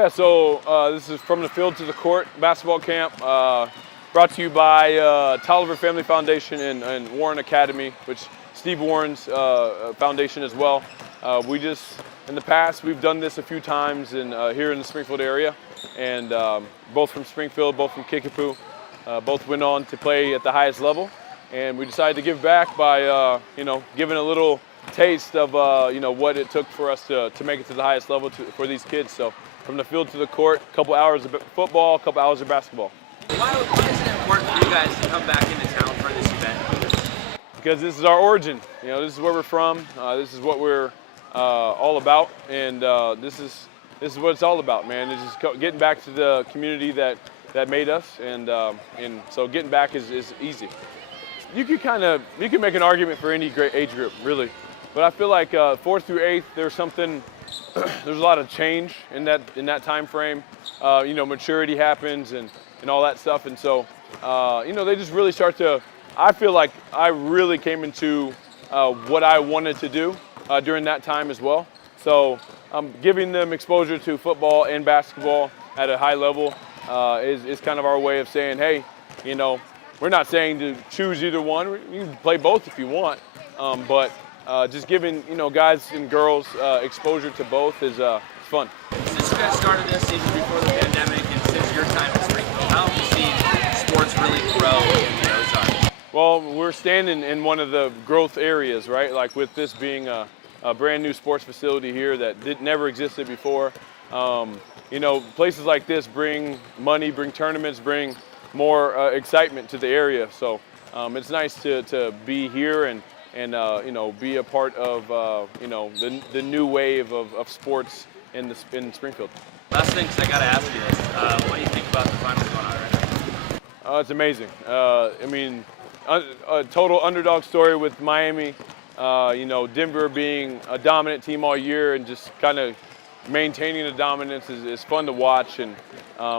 Yeah, so this is From the Field to the Court basketball camp, brought to you by Tolliver Family Foundation and Warren Academy, which Steve Warren's foundation as well. In the past, we've done this a few times here in the Springfield area, and both from Springfield, both from Kickapoo, both went on to play at the highest level, and we decided to give back by giving a little taste of what it took for us to make it to the highest level for these kids. So from the field to the court, a couple hours of football, a couple hours of basketball. Why is it important for you guys to come back into town for this event? Because this is our origin. This is where we're from. This is what we're all about, and this is what it's all about, man. It's just getting back to the community that made us, and so getting back is easy. You can make an argument for any great age group, really, but I feel like 4th through 8th, there's a lot of change in that time frame. Maturity happens and all that stuff, and so they just really start to. I feel like I really came into what I wanted to do during that time as well. So giving them exposure to football and basketball at a high level is kind of our way of saying, hey, we're not saying to choose either one. You can play both if you want, but just giving guys and girls exposure to both is fun. Since you guys started this season before the pandemic, and since your time in Springfield, how have you seen sports really grow in the Ozarks? Well, we're standing in one of the growth areas, right? Like with this being a brand new sports facility here that never existed before. Places like this bring money, bring tournaments, bring more excitement to the area. So it's nice to be here and be a part of the new wave of sports in Springfild. Last thing, 'cause I got to ask you this: what do you think about the finals going on right now? It's amazing. A total underdog story with Miami. Denver being a dominant team all year and just kind of maintaining the dominance is fun to watch, and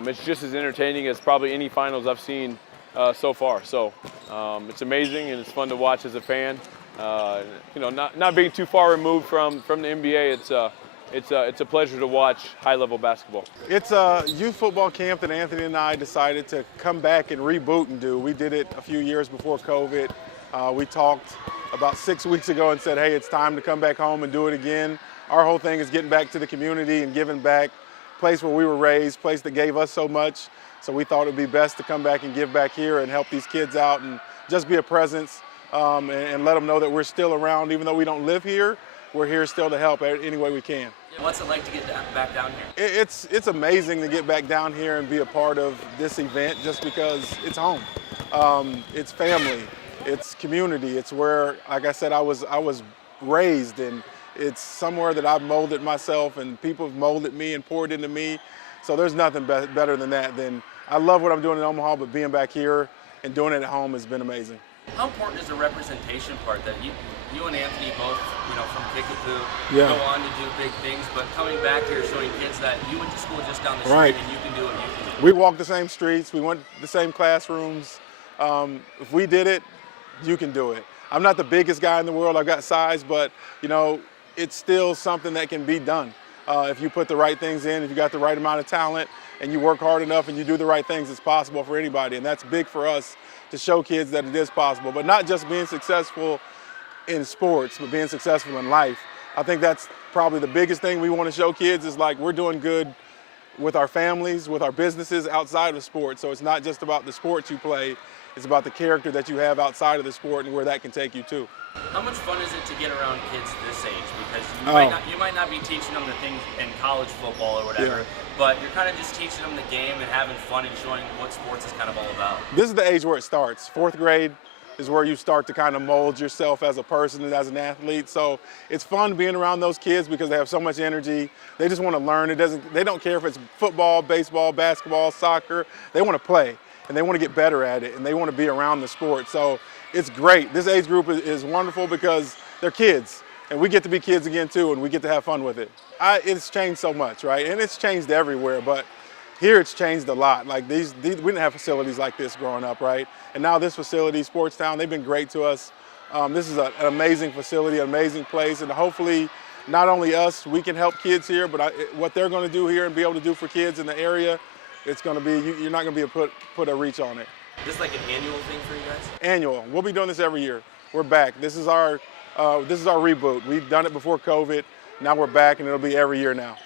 it's just as entertaining as probably any finals I've seen so far. So it's amazing and it's fun to watch as a fan. Not being too far removed from the NBA, it's a pleasure to watch high-level basketball. It's a youth football camp that Anthony and I decided to come back and reboot and do. We did it a few years before COVID. We talked about 6 weeks ago and said, hey, it's time to come back home and do it again. Our whole thing is getting back to the community and giving back, place where we were raised, place that gave us so much. So we thought it would be best to come back and give back here and help these kids out and just be a presence and let them know that we're still around. Even though we don't live here, we're here still to help any way we can. What's it like to get back down here? It's amazing to get back down here and be a part of this event just because it's home. It's family, it's community, it's where, like I said, I was raised, and it's somewhere that I've molded myself and people have molded me and poured into me. So there's nothing better than that. I love what I'm doing in Omaha, but being back here and doing it at home has been amazing. How important is the representation part that you and Anthony both, from Kickapoo, yeah, go on to do big things, but coming back here showing kids that you went to school just down the street, right, and you can do what you can do. We walked the same streets, we went the same classrooms. If we did it, you can do it. I'm not the biggest guy in the world, I've got size, but it's still something that can be done. If you put the right things in, if you got the right amount of talent and you work hard enough and you do the right things, it's possible for anybody. And that's big for us to show kids that it is possible, but not just being successful in sports, but being successful in life. I think that's probably the biggest thing we want to show kids is like we're doing good with our families, with our businesses outside of sports. So it's not just about the sports you play, it's about the character that you have outside of the sport and where that can take you to. How much fun is it to get around kids this age? Because you might not be teaching them the things in college football or whatever, yeah, but you're kind of just teaching them the game and having fun and showing what sports is kind of all about. This is the age where it starts. 4th grade is where you start to kind of mold yourself as a person and as an athlete. So it's fun being around those kids because they have so much energy. They just want to learn. They don't care if it's football, baseball, basketball, soccer. They want to play and they want to get better at it and they want to be around the sport. So it's great. This age group is wonderful because they're kids and we get to be kids again too and we get to have fun with it. It's changed so much, right? And it's changed everywhere, but here it's changed a lot. Like we didn't have facilities like this growing up, right? And now this facility, Sportstown, they've been great to us. This is an amazing facility, an amazing place, and hopefully not only us, we can help kids here, but what they're going to do here and be able to do for kids in the area, it's going to be, you're not going to be able to put a reach on it. Is this like an annual thing for you guys? Annual. We'll be doing this every year. We're back. This is our reboot. We've done it before COVID. Now we're back, and it'll be every year now.